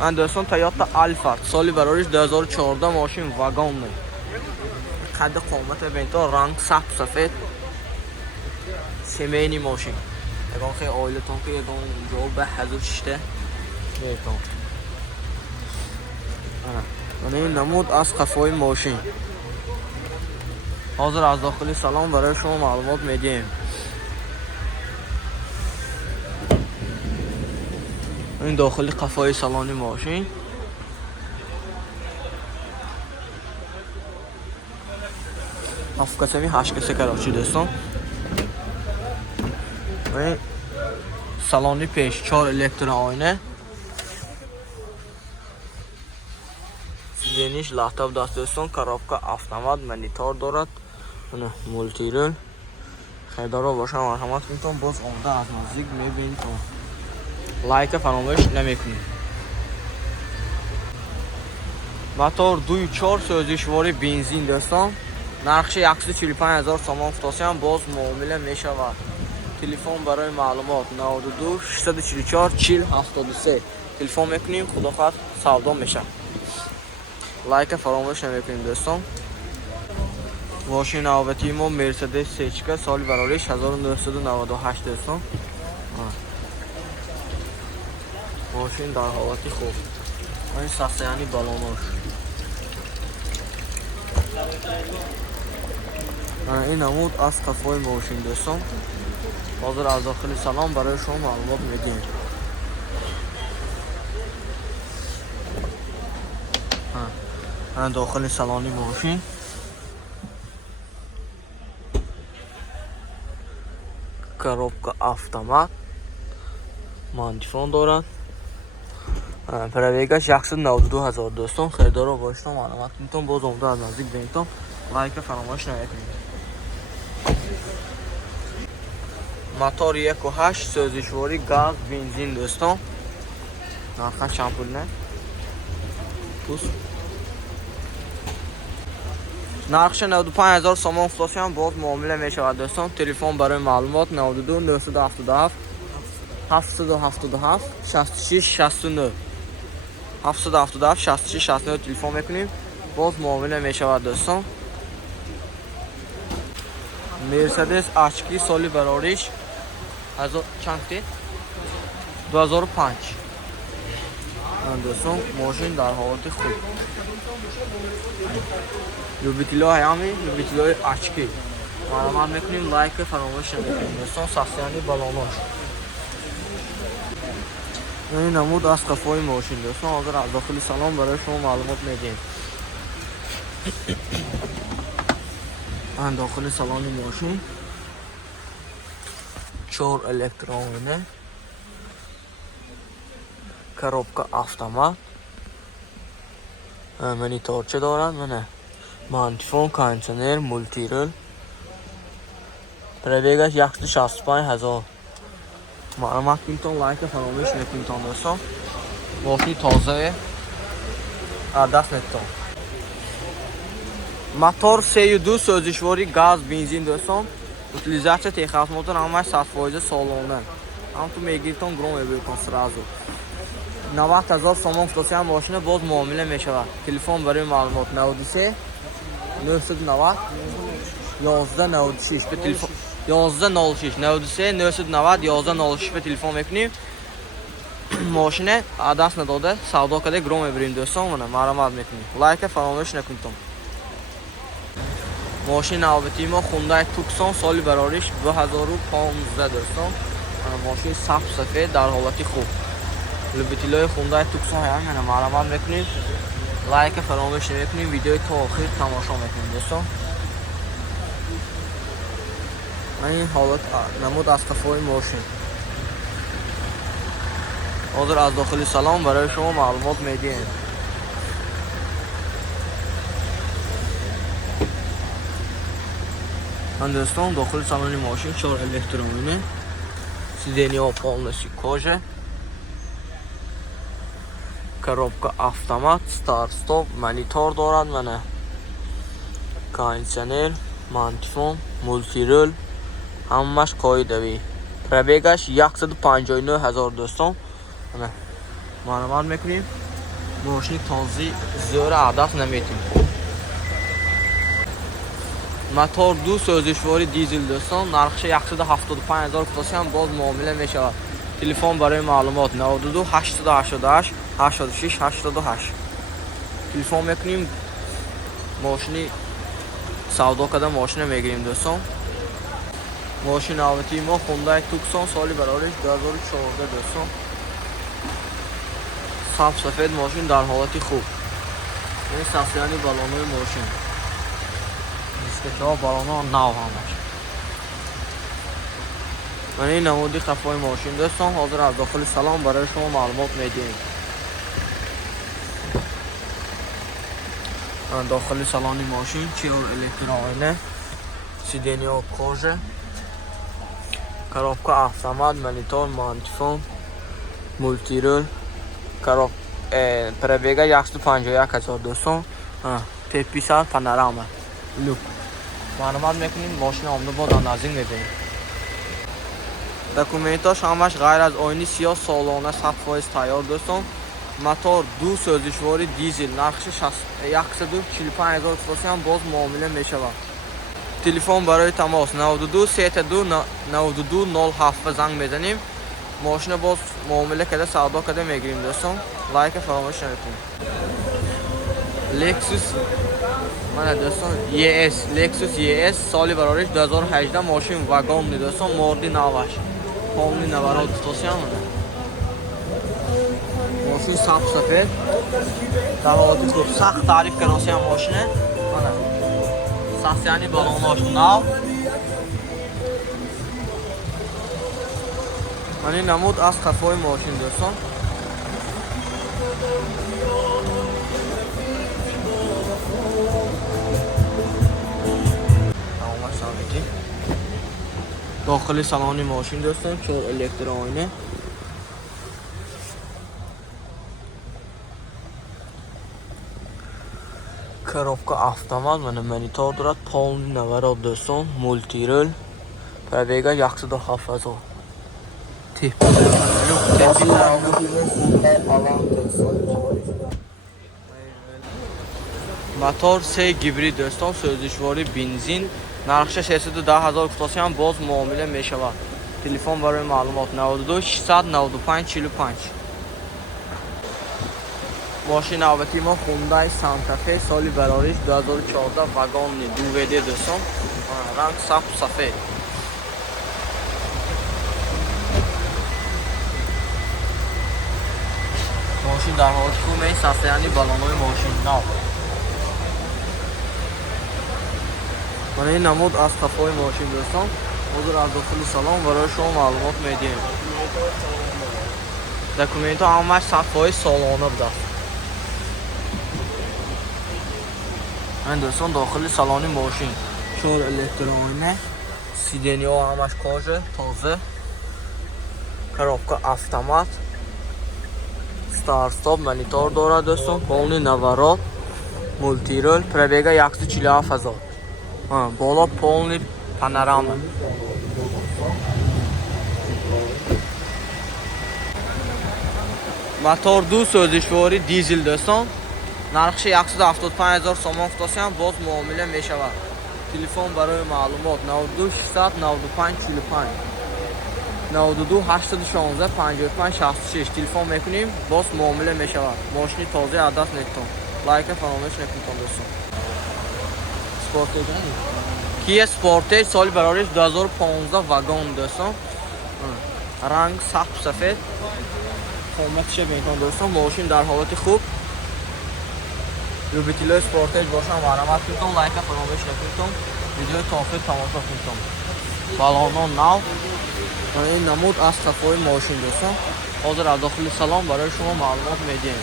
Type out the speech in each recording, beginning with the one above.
من دوستان تویوتا الفارد سالی برایش 2014 ماشین واگن قد قامت بینتا رنگ سبز سفید سیمینی ماشین یکان خیلی آیلتون که یکان جو به حضور شده یکان من این نمود از قفای ماشین حاضر از داخلی سلام برای شما معلومات میدیم. این داخلی قفای سالانی ماشین افکاسمی 8 کسی کراچی دوستان. این سالانی پیش 4 الکترون آینه سیدینیش لحتاب دست دوستان. کارابکا اتومات منیتار دارد مولتی رول خیدارا باشه مرحمت میتون باز آمده از نزدیک میبینید لایک فراموش نمیکنید. موتور 2.4 سوزشواری بنزین دوستان. نرخش 145,000 تومان افتاده هم باز معامله میشود. تلفن برای معلومات 92 644 40 73 تلفن میکنیم. خداحافظ سودا میشه. لایک فراموش نمیکنید دوستان. ماشین نوبتی ما مرسدس سچکا سال برایش 1998 دوستان. ماشین در حالت خوب. این ساسیانی بالونش این نمود از قفای ماشین دوستان. حاضر از داخل سلام برای شما معلومات میدیم. این داخل سالانی ماشین коробка автомат мантифон дорад. пробегаш 192,000 دوستان. خریدارا باشید معلومات میتون باز اومده از نزدیک ببینید. لایک فراموش نکنید. موتور 1.8 سوزشواری گاز بنزین دوستان. نرخ چند پول نه پوس نرخش 95,000 تومان افتاده هم باز معامله میشود دوستان. تلفن برای معلومات 92 977 777 66 69 777 66 69 تلفن میکنیم باز معامله میشود دوستان. مرسدس اچکی سالی براریش چند 2005 دوستان. ماشین در حالت خوب. لوبیتیلا هیامی لوبیتیلا اچکی معلومات میکنیم. لایک فراموش نمیکنیم دوستان. ساسیانی بالونش این نمود از قفای ماشین دوستان. حاضر از داخل سلام برای شما معلومات میدیم. این داخل سالانی ماشین 4 الکترونه коробка اتومات منیتورچه دارند و مانتیفون کانسنر مولتی رول. پرویگش 165,000 معلومات میتون. لایک فراموش نکنید دوستان. ماشین تازه دست میتون. موتور 3.2 سوزشواری گاز بنزین دوستان. утилизация техас мотор همش 100% سالانه. هم تو میگیرتون گرام میبرکن سرازو 90,000 تومان افتاده هم ماشین باز معامله میشود. تلفن برای معلومات 93 990 1196 به تلفن 1106 93 990 1106 به تلفن میکنیم. ماشین دست نداده سودا کرده گرام میبریم دوستان. معلومات میکنیم. لایک فراموش نکنید. ماشین نوبتی ما خوندای توکسون سالی براریش 2015 دوستان. ماشین سبز سفید در حالت خوب. لوبیتیلای خوندای توکسون هم معلومات میکنید. لایک فراموش نمیکنید. ویدیو تا آخر تماشا میکنید دوستان. این حالت نمود از قفای ماشین. حاضر از داخل سلام برای شما معلومات میدیم. من دوستان داخل سالن ماشین 4 الکترونه сиденье полностью кожа, коробка автомат, старт стоп, монитор дорад мана, кондиционер, мантифон, мультирол, ҳамаш қоидави. пробегаш 159,000 дӯстон. маълумот мекунем. ماشین تازه زور عدس نمیتیم. موتور دو سوزشواری دیزل دوستان، نرخش 175,000 تومان باز معامله میشود. تلفن برای معلومات 92 888 86 88. تلفن میکنیم ماشینی سودا کده ماشین میگیریم دوستان. ماشین آوتی ما خوندای توکسون سالی برایش 2014 دوستان. صاف سفید ماشین در حالت خوب. این ساسیانی بالونوی ماشین. دیسکش‌ها بالون‌ها نو همش. من این نمودی خفای ماشین دوستان حاضر از داخل سلام برای شما معلومات میدیم. داخل سالانی ماشین چیور الکترونیه، سیدنیا کوژه، коробка автомат, монитор, мантифон, мультирул, пробега 151,000 دوستان. تپیسر پانوراما لوک. معلومات میکنیم ماشین آمده با نزدیک میبینیم. دکومنتاش همش غیر از آینه سیاه سالانه 100% تیار دوستان. موتور دو سوزشواری دیزل نرخش 145,000 تومان باز معامله میشود. تلفن برای تماس 92 32 92 07 زنگ میزنیم. ماشین باز معامله کده سودا کده میگیریم دوستان. لایک فراموش نکنید. لکسوس من دوستان لکسوس ES سالی برایش 2018 ماشین واگن دوستان موردی نواش پولنی نوارد توصیه ماشین صاف سفید در حالت خوب. سخت تعریف کراسی هم ماشینه. ساسیانی بالوناش نو. من این نمود از خفای ماشین دوستان. داخل سالانی ماشین دوستان چور الکترونیه. коробка автомат و مانیتور دارد. پولنی نوارد دوستان. مولتیرول پربیگا 107,000. موتور 3 گیبری دوستان سوزشواری بنزین نرخش 310,000 تومان باز معامله میشود. تلفن برای معلومات 92 695 45. ماشین آوتی ما خوندای سانتافه سالی برایش 2014 واگن دو ویده دوستان. رنگ صاف سفید. ماشین در حالت خوب می ساسیانی بالونوی ماشین نو. من این نمود از خفای ماشین دوستان حضور از داخل سلام برای شما معلومات میدیم. دکومنت ها همش صفای سالانه بوده. من دوستان داخل سالانی ماشین چور الکترونیه، سیدنیا همش کوژه تازه، коробка автомат، старт стоп монитор دارد دوستان. پولنی نوارد مولتیرول پربیگا 147,000. بالا پولنی پانوراما. موتور دو سوزشواری دیزل دوستان نرخش 175,000 تومان باز معامله میشود. تلفن برای معلومات 92 695 45 92 816 55 66. تلفن میکنیم باز معامله میشود. ماشین تازه عدس نکتون. لایک فراموش نکنید دوستان. سپورتیج کیا سپورتیج سالی برایش 2015 واگن دوستان. رنگ صاف سفید. قیمتش ببینید دوستان. ماشین در حالت خوب. لوبیتیلو سپورتیج باشم علامت کنید. لایک فراموش نکنید. ویدیو تافه تماشا کنید. بالون‌ها نو. این نمود از صفای ماشین دوستان حاضر از داخل سلام برای شما معلومات میدیم.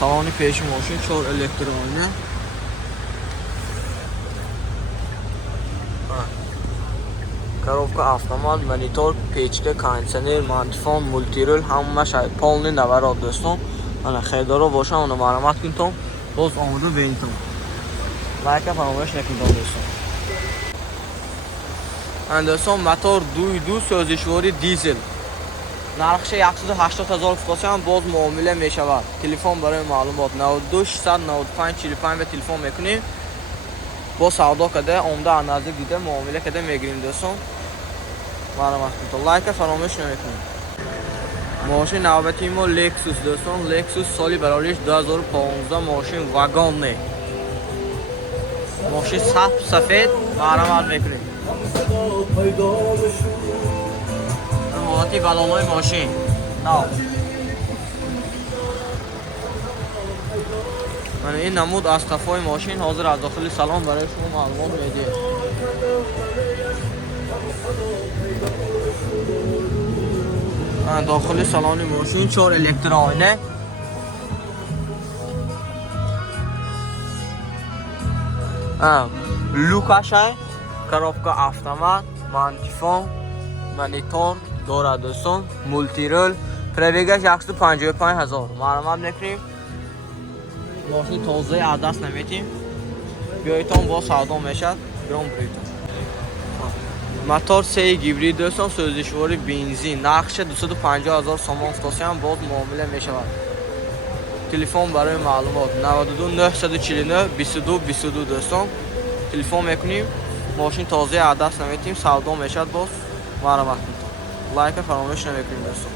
سالانی پیش ماشین چور الکترونیه. коробка автомат монитор печка кондиционер мантифон мультирул ҳамаш полни наворот дӯстон. ана хайдаро боша оно маълумат кунтон боз омода бинтон. лайка фаромӯш накунтон дӯстон. دوستان موتور 2.2 سوزشواری دیزل. نرخش 180,000 فروشی هم باز معامله می شود. تلفن برای معلومات 92 695 45 به تلفن میکنیم. با سودا کده عمده نزدیک دیده معامله کده میگیریم دوستان. معلومات کنید. لایک فراموش نمیکنید. ماشین نوبتی ما لکسوس دوستان. لکسوس سالی برایش 2015 ماشین واگن نه. ماشین سفید معلومات میکنید. حالتی بلالای ماشین نه. من این نمود از صفای ماشین حاضر از داخل سالن برای شما معلومات میده. داخل سالن ماشین 4 الکتر آینه. لوکاش های коробка автомат مانتیفون مانیتور دارد دوستان. مولتی رول پرویگش 155,000 معلومات میکنیم. ماشین تازه از دست نمیتیم. بیایتون با سودا میشد گرام بریتون. موتور 3 گیبری دوستان سوزشواری بنزین. نقش 250,000 سامان فروشی هم باز معامله میشود. تلفن برای معلومات 92 949 22 22 دوستان. تلفن میکنیم. ماشین تازه از دست نمیتیم سودا میشد باز معلومات. لایک فراموش نمیکنیم دوستان.